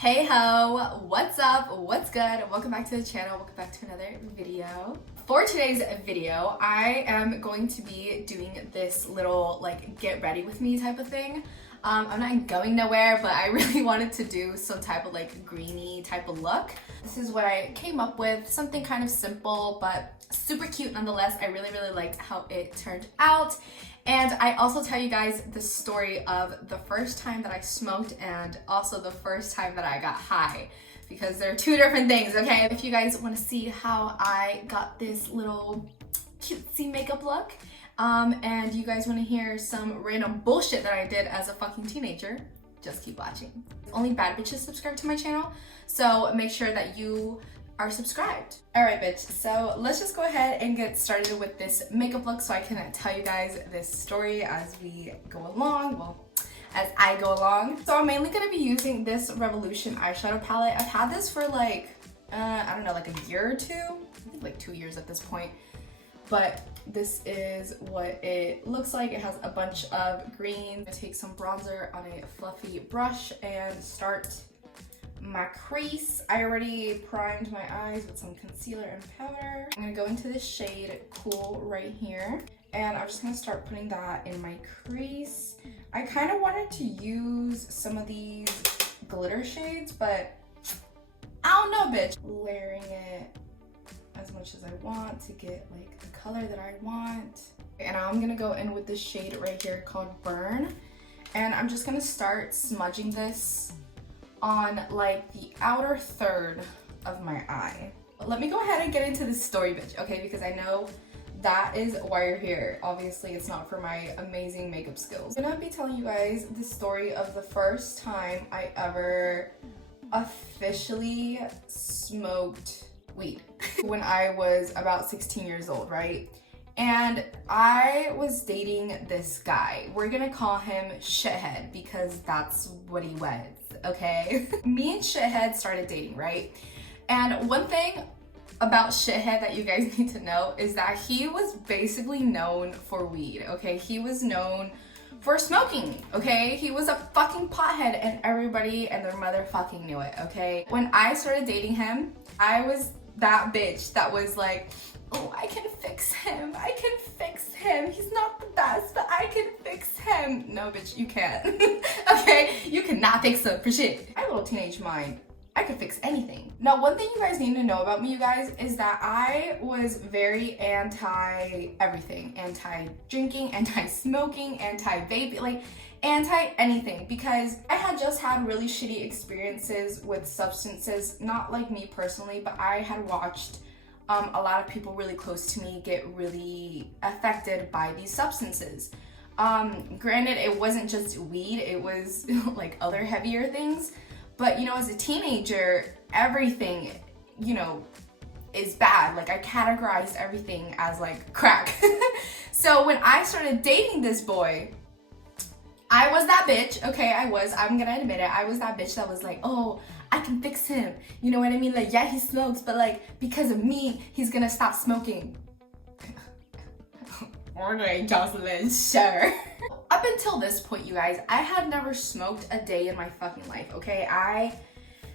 Hey ho, what's up, what's good? Welcome back to the channel, welcome back to another video. For today's video, I am going to be doing this little like get ready with me type of thing. I'm not going nowhere, but I really wanted to do some type of like greeny type of look. This is what I came up with, something kind of simple, but super cute nonetheless. I really liked how it turned out. And I also tell you guys the story of the first time that I smoked and also the first time that I got high, because they're two different things, okay? If you guys want to see how I got this little cutesy makeup look, and you guys want to hear some random bullshit that I did as a fucking teenager, just keep watching. Only bad bitches subscribe to my channel, so make sure that you are subscribed. All right, bitch, so let's just go ahead and get started with this makeup look so I can tell you guys this story as we go along, well, as I go along. So I'm mainly gonna be using this Revolution eyeshadow palette. I've had this for like, I don't know, like a year or two, I think like 2 years at this point. But this is what it looks like. It has a bunch of greens. I take some bronzer on a fluffy brush and start my crease. I already primed my eyes with some concealer and powder. I'm gonna go into the shade Cool right here, and I'm just gonna start putting that in my crease. I kind of wanted to use some of these glitter shades, but I don't know, bitch. Layering it as much as I want to get like the color that I want. And now I'm gonna go in with this shade right here called Burn, and I'm just gonna start smudging this on like the outer third of my eye. Let me go ahead and get into this story, bitch, okay? Because I know that is why you're here. Obviously, it's not for my amazing makeup skills. I'm gonna be telling you guys the story of the first time I ever officially smoked weed. When I was about 16 years old, right? And I was dating this guy. We're gonna call him Shithead because that's what he was, okay? Me and Shithead started dating, right? And one thing about Shithead that you guys need to know is that he was basically known for weed, okay? He was known for smoking, okay? He was a fucking pothead and everybody and their mother fucking knew it, okay? When I started dating him, I was that bitch that was like, oh, I can fix him. I can fix him. He's not the best, but I can fix him. No, bitch, you can't. Okay? You cannot fix him for shit. My little teenage mind, I could fix anything. Now, one thing you guys need to know about me, you guys, is that I was very anti-everything. Anti-drinking, anti-smoking, anti-vaping, like anti-anything, because I had just had really shitty experiences with substances. Not like me personally, but I had watched a lot of people really close to me get really affected by these substances. Granted, it wasn't just weed, it was like other heavier things. But you know, as a teenager, everything, you know, is bad. Like I categorized everything as like crack. So when I started dating this boy, I was that bitch, okay? I'm gonna admit it. I was that bitch that was like, oh, I can fix him. You know what I mean? Like, yeah, he smokes, but like, because of me, he's gonna stop smoking. Okay, Jocelyn, sure. Up until this point, you guys, I had never smoked a day in my fucking life, okay? I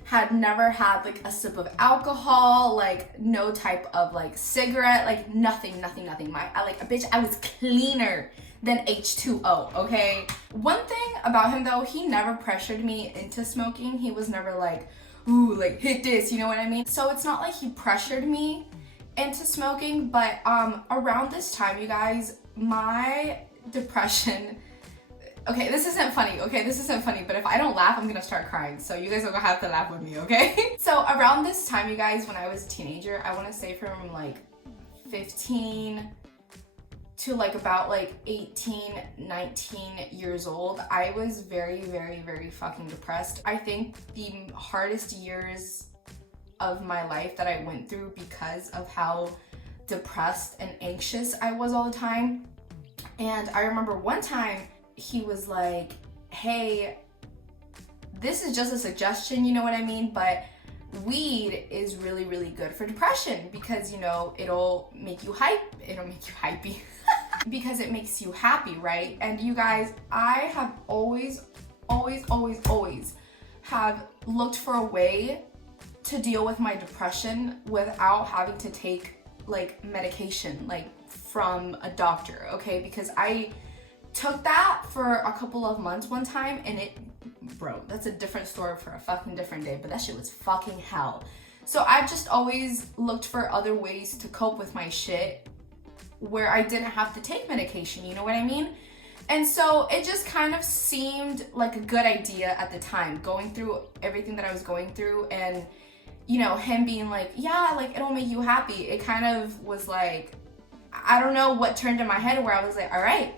had never had like a sip of alcohol, like no type of like cigarette, like nothing. I was cleaner than H2O, okay? One thing about him though, he never pressured me into smoking. He was never like, ooh, like hit this, you know what I mean? So it's not like he pressured me into smoking, but around this time, you guys, my depression, okay, this isn't funny, but if I don't laugh, I'm gonna start crying, so you guys are gonna have to laugh with me, okay? So around this time, you guys, when I was a teenager, I wanna say from like 15 to like about like 18, 19 years old, I was very fucking depressed. I think the hardest years of my life that I went through because of how depressed and anxious I was all the time. And I remember one time he was like, hey, this is just a suggestion, you know what I mean? But weed is really good for depression because, you know, it'll make you hypey because it makes you happy, right? And you guys, I have always have looked for a way to deal with my depression without having to take like medication, like from a doctor, okay? Because I took that for a couple of months one time, and bro, that's a different story for a fucking different day, but that shit was fucking hell. So I've just always looked for other ways to cope with my shit where I didn't have to take medication, you know what I mean? And so it just kind of seemed like a good idea at the time, going through everything that I was going through, and you know, him being like, yeah, like it'll make you happy. It kind of was like, I don't know what turned in my head where I was like, all right,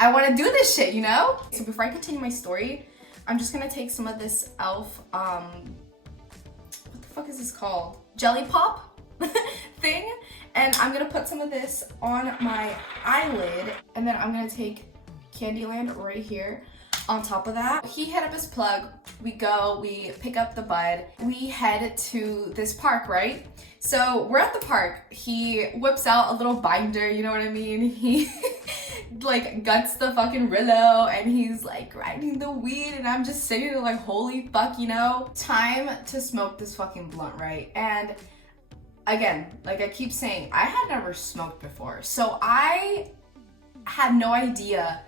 I want to do this shit, you know? So before I continue my story, I'm just gonna take some of this e.l.f. What the fuck is this called? Jelly Pop thing. And I'm gonna put some of this on my eyelid, and then I'm gonna take Candyland right here on top of that. He hit up his plug, we go, we pick up the bud, we head to this park, right? So we're at the park, he whips out a little binder, you know what I mean? He like guts the fucking Rillo, and he's like grinding the weed, and I'm just sitting there like, holy fuck, you know? Time to smoke this fucking blunt, right? And again, like I keep saying, I had never smoked before, so I had no idea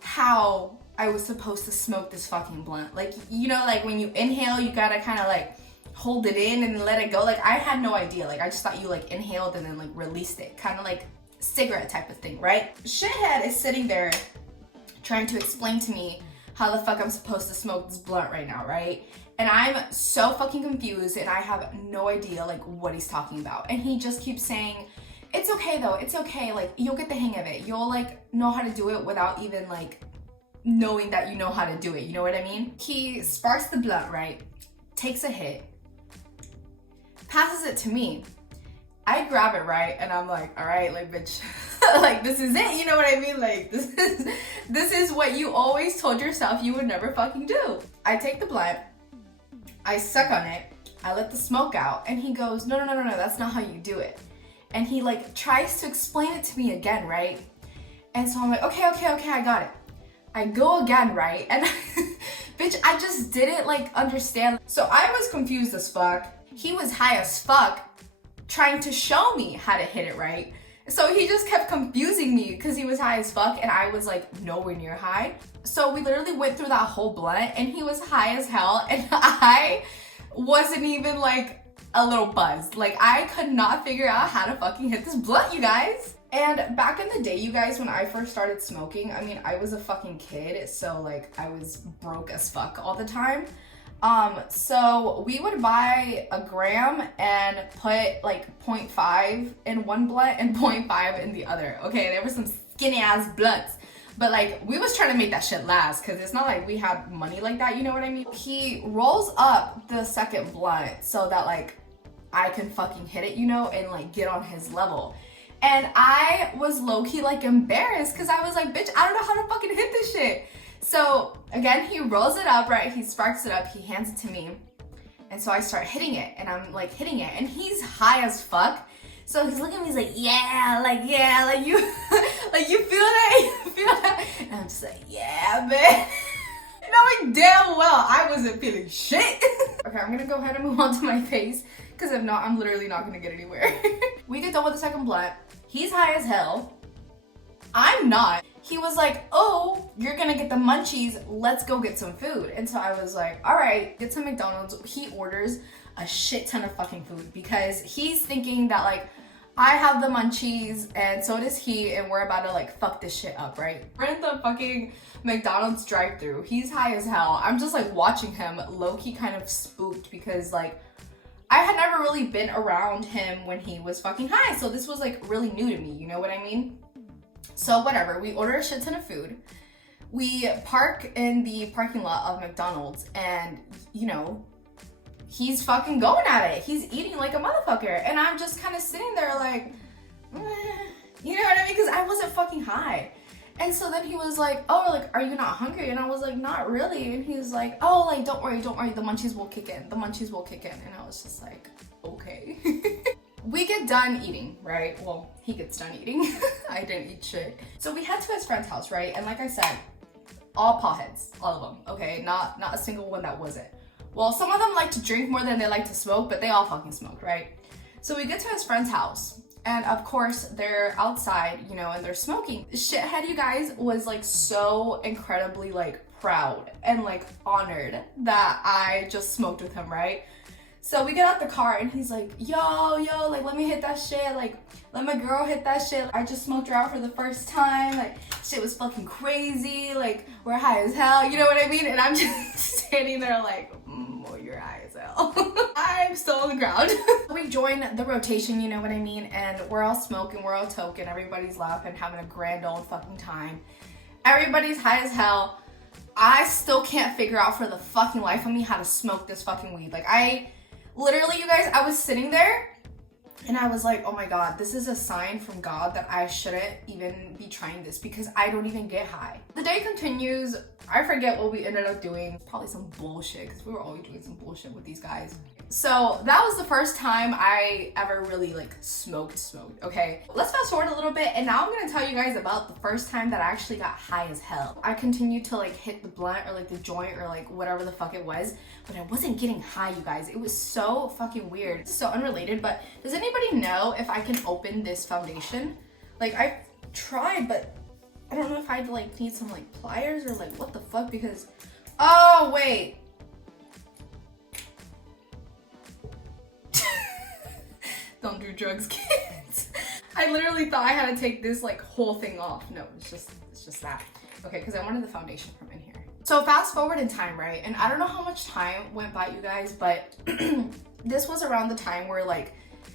how I was supposed to smoke this fucking blunt. Like, you know, like when you inhale, you gotta kind of like hold it in and let it go. Like I had no idea. Like I just thought you like inhaled and then like released it. Kind of like cigarette type of thing, right? Shithead is sitting there trying to explain to me how the fuck I'm supposed to smoke this blunt right now, right? And I'm so fucking confused, and I have no idea like what he's talking about. And he just keeps saying, it's okay though, it's okay, like you'll get the hang of it. You'll like know how to do it without even like knowing that you know how to do it, you know what I mean? He sparks the blunt, right? Takes a hit, passes it to me. I grab it, right? And I'm like, all right, like bitch, like this is it, you know what I mean? Like this is what you always told yourself you would never fucking do. I take the blunt, I suck on it, I let the smoke out, and he goes, no, that's not how you do it. And he like tries to explain it to me again, right? And so I'm like, okay, I got it. I go again, right? And bitch, I just didn't like understand. So I was confused as fuck. He was high as fuck trying to show me how to hit it, right? So he just kept confusing me because he was high as fuck and I was like nowhere near high. So we literally went through that whole blunt and he was high as hell and I wasn't even like a little buzzed. Like I could not figure out how to fucking hit this blunt, you guys. And back in the day, you guys, when I first started smoking, I mean, I was a fucking kid, so like I was broke as fuck all the time. So we would buy a gram and put like 0.5 in one blunt and 0.5 in the other. Okay, there were some skinny ass blunts, but like we was trying to make that shit last because it's not like we had money like that, you know what I mean? He rolls up the second blunt so that like I can fucking hit it, you know, and like get on his level. And I was low-key like embarrassed because I was like, bitch, I don't know how to fucking hit this shit. So again, he rolls it up, right? He sparks it up, he hands it to me. And so I start hitting it and I'm like hitting it and he's high as fuck. So he's looking at me, he's like, yeah, like you, like you feel that? You feel that? And I'm just like, yeah, man. Knowing damn well I wasn't feeling shit. Okay, I'm gonna go ahead and move on to my face because if not, I'm literally not gonna get anywhere. We get done with the second blunt. He's high as hell. I'm not. He was like, oh, you're gonna get the munchies. Let's go get some food. And so I was like, all right, get some McDonald's. He orders a shit ton of fucking food because he's thinking that like I have the munchies and so does he and we're about to like fuck this shit up, right? We're in the fucking McDonald's drive-thru. He's high as hell. I'm just like watching him, low-key kind of spooked because like I had never really been around him when he was fucking high. So this was like really new to me, you know what I mean? So whatever, we order a shit ton of food. We park in the parking lot of McDonald's and, you know, he's fucking going at it. He's eating like a motherfucker. And I'm just kind of sitting there like, you know what I mean? Because I wasn't fucking high. And so then he was like, oh, like, are you not hungry? And I was like, not really. And he's like, oh, like, don't worry. The munchies will kick in. The munchies will kick in. And I was just like, okay. We get done eating, right? Well, he gets done eating. I didn't eat shit. So we head to his friend's house, right? And like I said, all potheads, all of them, okay? Not a single one that wasn't. Well, some of them like to drink more than they like to smoke, but they all fucking smoked, right? So we get to his friend's house, and of course they're outside, you know, and they're smoking. Shithead, you guys, was like so incredibly like proud and like honored that I just smoked with him, right? So we get out the car and he's like, yo, like let me hit that shit, like let my girl hit that shit. I just smoked her out for the first time, like shit was fucking crazy, like we're high as hell, you know what I mean? And I'm just standing there like, well, you're high as hell. I'm still on the ground. We join the rotation, you know what I mean? And we're all smoking, we're all toking, everybody's laughing, having a grand old fucking time. Everybody's high as hell. I still can't figure out for the fucking life of me how to smoke this fucking weed. Like literally, you guys, I was sitting there and I was like, oh my God, this is a sign from God that I shouldn't even be trying this because I don't even get high. The day continues. I forget what we ended up doing. Probably some bullshit because we were always doing some bullshit with these guys. So that was the first time I ever really like smoked, okay? Let's fast forward a little bit and now I'm gonna tell you guys about the first time that I actually got high as hell. I continued to like hit the blunt or like the joint or like whatever the fuck it was, but I wasn't getting high, you guys. It was so fucking weird. It's so unrelated, but does anybody know if I can open this foundation? Like I tried, but I don't know if I like need some like pliers or like what the fuck because, oh wait. Don't do drugs, kids. I literally thought I had to take this like whole thing off. No, it's just that. Okay, because I wanted the foundation from in here. So fast forward in time, right? And I don't know how much time went by, you guys, but this was around the time where like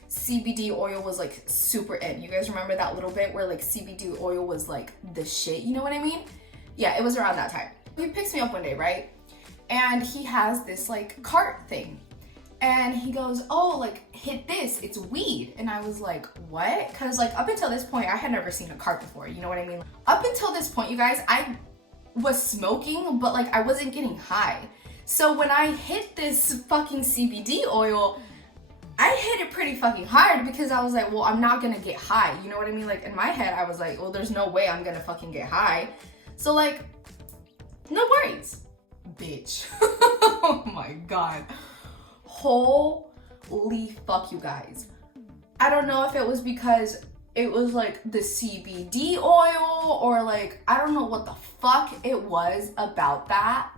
CBD oil was like super in. You guys remember that little bit where like CBD oil was like the shit, you know what I mean? Yeah, it was around that time. He picks me up one day, right? And he has this like cart thing. And he goes, oh, like, hit this, it's weed. And I was like, what? Because, like, up until this point, I had never seen a cart before, you know what I mean? Up until this point, you guys, I was smoking, but, like, I wasn't getting high. So when I hit this fucking CBD oil, I hit it pretty fucking hard because I was like, well, I'm not gonna get high, you know what I mean? Like, in my head, I was like, well, there's no way I'm gonna fucking get high. So, like, no worries, bitch. Oh my God. Holy fuck, you guys. I don't know if it was because it was like the CBD oil or like, I don't know what the fuck it was about that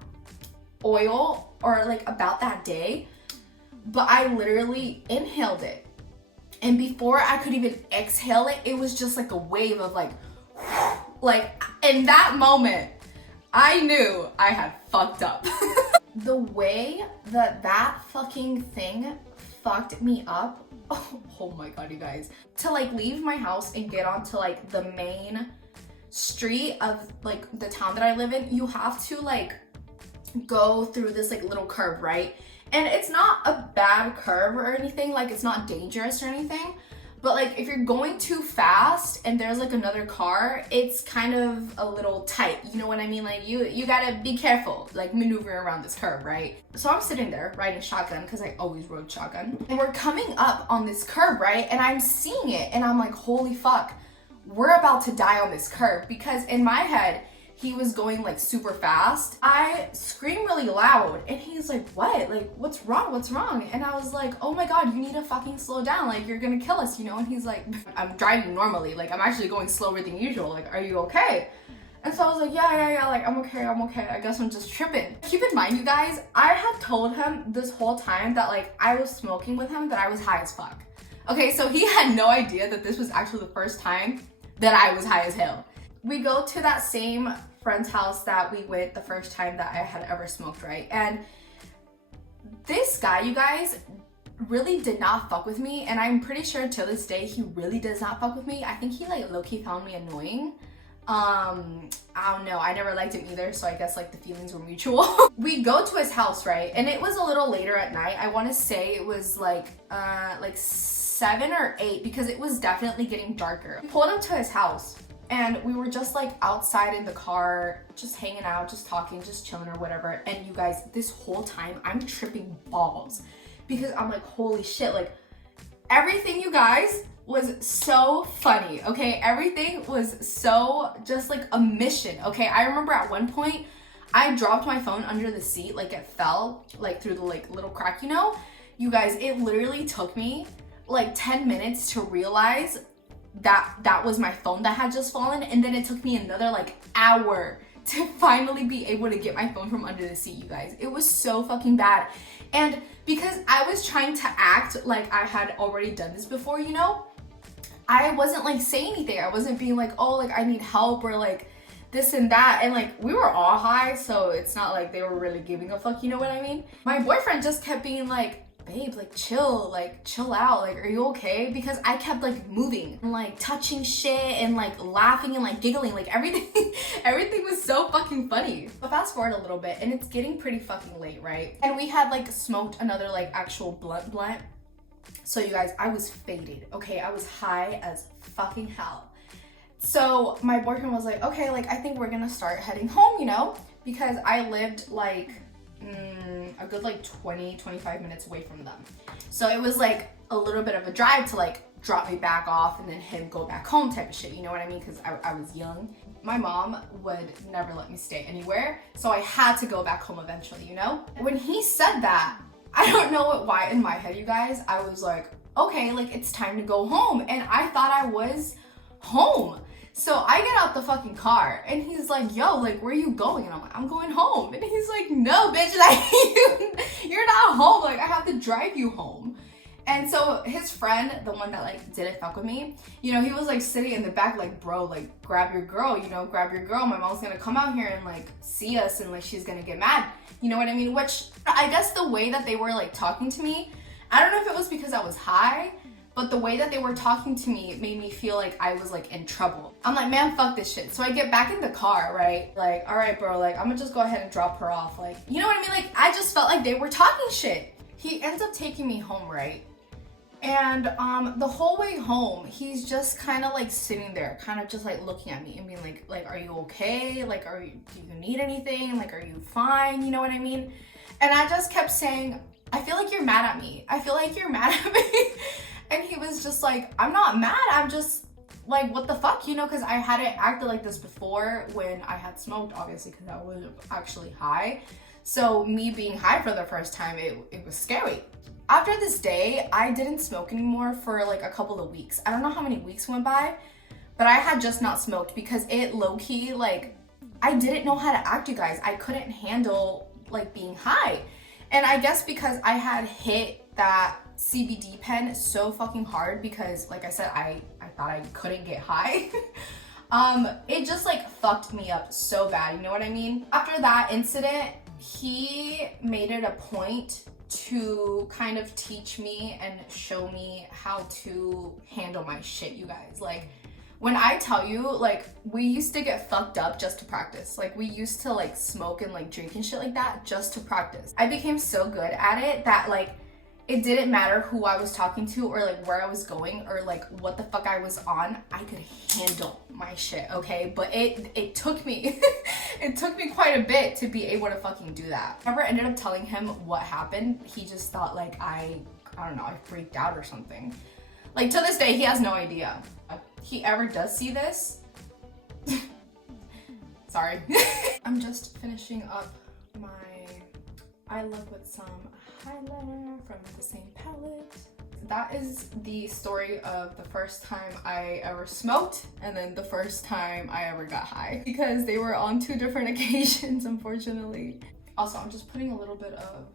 oil or like about that day, but I literally inhaled it. And before I could even exhale it, it was just like a wave of like in that moment, I knew I had fucked up. The way that fucking thing fucked me up, oh my God, you guys. To like leave my house and get onto like the main street of like the town that I live in, you have to like go through this like little curve, right? And it's not a bad curve or anything, like it's not dangerous or anything. But like if you're going too fast and there's like another car, it's kind of a little tight, you know what I mean? Like you gotta be careful, like maneuvering around this curve, right? So I'm sitting there riding shotgun because I always rode shotgun. And we're coming up on this curve, right? And I'm seeing it and I'm like, holy fuck, we're about to die on this curve. Because in my head, he was going like super fast. I scream really loud and he's like, what? Like, what's wrong? What's wrong? And I was like, oh my God, you need to fucking slow down. Like, you're gonna kill us, you know? And he's like, I'm driving normally. Like, I'm actually going slower than usual. Like, are you okay? And so I was like, yeah, like, I'm okay. I guess I'm just tripping. Keep in mind, you guys, I had told him this whole time that like I was smoking with him, that I was high as fuck. Okay, so he had no idea that this was actually the first time that I was high as hell. We go to that same friend's house that we went the first time that I had ever smoked, right? And this guy, you guys, really did not fuck with me. And I'm pretty sure till this day, he really does not fuck with me. I think he like low-key found me annoying. I don't know. I never liked him either. So I guess like the feelings were mutual. We go to his house, right? And it was a little later at night. I want to say it was like 7 or 8 because it was definitely getting darker. We pulled up to his house. And we were just like outside in the car, just hanging out, just talking, just chilling or whatever. And you guys, this whole time I'm tripping balls because I'm like, holy shit, like everything, you guys, was so funny, okay? Everything was so just like a mission, okay? I remember at one point, I dropped my phone under the seat, like it fell like through the like little crack, you know? You guys, it literally took me like 10 minutes to realize that that was my phone that had just fallen, and then it took me another like hour to finally be able to get my phone from under the seat, you guys. It was so fucking bad. And because I was trying to act like I had already done this before, you know, I wasn't like saying anything. I wasn't being like, oh, like I need help or like this and that. And like we were all high, so it's not like they were really giving a fuck, you know what I mean? My boyfriend just kept being like, babe, like chill out, like are you okay? Because I kept like moving and like touching shit and like laughing and like giggling, like everything was so fucking funny. But fast forward a little bit and it's getting pretty fucking late, right? And we had like smoked another like actual blunt. So you guys, I was faded, okay? I was high as fucking hell. So my boyfriend was like, okay, like I think we're gonna start heading home, you know? Because I lived like a good like 20-25 minutes away from them. So it was like a little bit of a drive to like drop me back off and then him go back home type of shit, you know what I mean? Because I was young. My mom would never let me stay anywhere, so I had to go back home eventually, you know? When he said that, I don't know why in my head, you guys, I was like, okay, like it's time to go home. And I thought I was home. So I get out the fucking car and he's like, yo, like, where are you going? And I'm like, I'm going home. And he's like, no, bitch, like, you're not home. Like, I have to drive you home. And so his friend, the one that like didn't fuck with me, you know, he was like sitting in the back like, bro, like grab your girl, you know, grab your girl. My mom's gonna come out here and like see us and like she's gonna get mad. You know what I mean? Which I guess the way that they were like talking to me, I don't know if it was because I was high, but the way that they were talking to me made me feel like I was like in trouble. I'm like, man, fuck this shit. So I get back in the car, right? Like, all right, bro, like I'm gonna just go ahead and drop her off. Like, you know what I mean? Like, I just felt like they were talking shit. He ends up taking me home, right? And the whole way home, he's just kind of like sitting there, kind of just like looking at me and being like, are you okay? Like, do you need anything? Like, are you fine? You know what I mean? And I just kept saying, I feel like you're mad at me. I feel like you're mad at me. And he was just like, I'm not mad. I'm just like, what the fuck? You know, because I hadn't acted like this before when I had smoked, obviously, because I was actually high. So me being high for the first time, it was scary. After this day, I didn't smoke anymore for like a couple of weeks. I don't know how many weeks went by, but I had just not smoked because it low-key, like, I didn't know how to act, you guys. I couldn't handle like being high. And I guess because I had hit that CBD pen so fucking hard because like I said, I thought I couldn't get high. It just like fucked me up so bad, you know what I mean? After that incident, he made it a point to kind of teach me and show me how to handle my shit, you guys. Like, when I tell you, like, we used to get fucked up just to practice. Like, we used to like smoke and like drink and shit like that just to practice. I became so good at it that like it didn't matter who I was talking to or like where I was going or like what the fuck I was on. I could handle my shit, okay? But it took me it took me quite a bit to be able to fucking do that. I never ended up telling him what happened. He just thought like I don't know, I freaked out or something. Like, to this day, he has no idea. If he ever does see this, sorry. I'm just finishing up my eye look with some highlighter from the same palette. That is the story of the first time I ever smoked and then the first time I ever got high, because they were on two different occasions, unfortunately. Also, I'm just putting a little bit of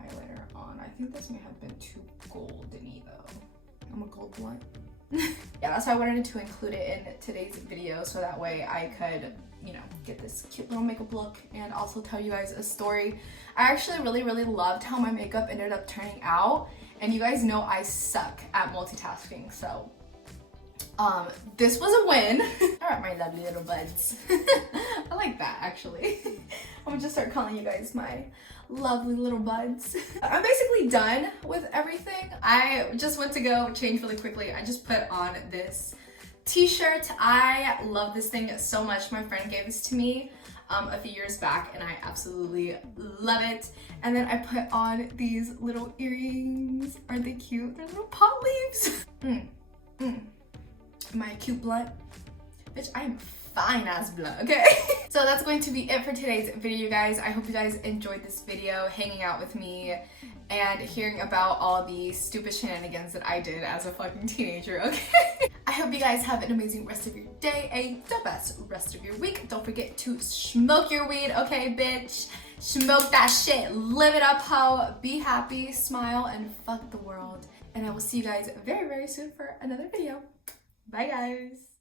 highlighter on. I think this may have been too golden-y though. I'm a gold blunt. Yeah, that's why I wanted to include it in today's video so that way I could, you know, get this cute little makeup look and also tell you guys a story. I actually really loved how my makeup ended up turning out, and you guys know I suck at multitasking, so this was a win. All right, my lovely little buds. I like that, actually. I'm gonna just start calling you guys my lovely little buds. I'm basically done with everything. I just went to go change really quickly. I just put on this t-shirt. I love this thing so much. My friend gave this to me a few years back and I absolutely love it. And then I put on these little earrings. Aren't they cute? They're little pot leaves. Am I a cute blunt? Bitch, I am fine ass blunt, okay? So that's going to be it for today's video, you guys. I hope you guys enjoyed this video, hanging out with me and hearing about all the stupid shenanigans that I did as a fucking teenager, okay? I hope you guys have an amazing rest of your day, the best rest of your week. Don't forget to smoke your weed, okay, bitch? Smoke that shit, live it up, ho. Be happy, smile, and fuck the world. And I will see you guys very, very soon for another video. Bye, guys.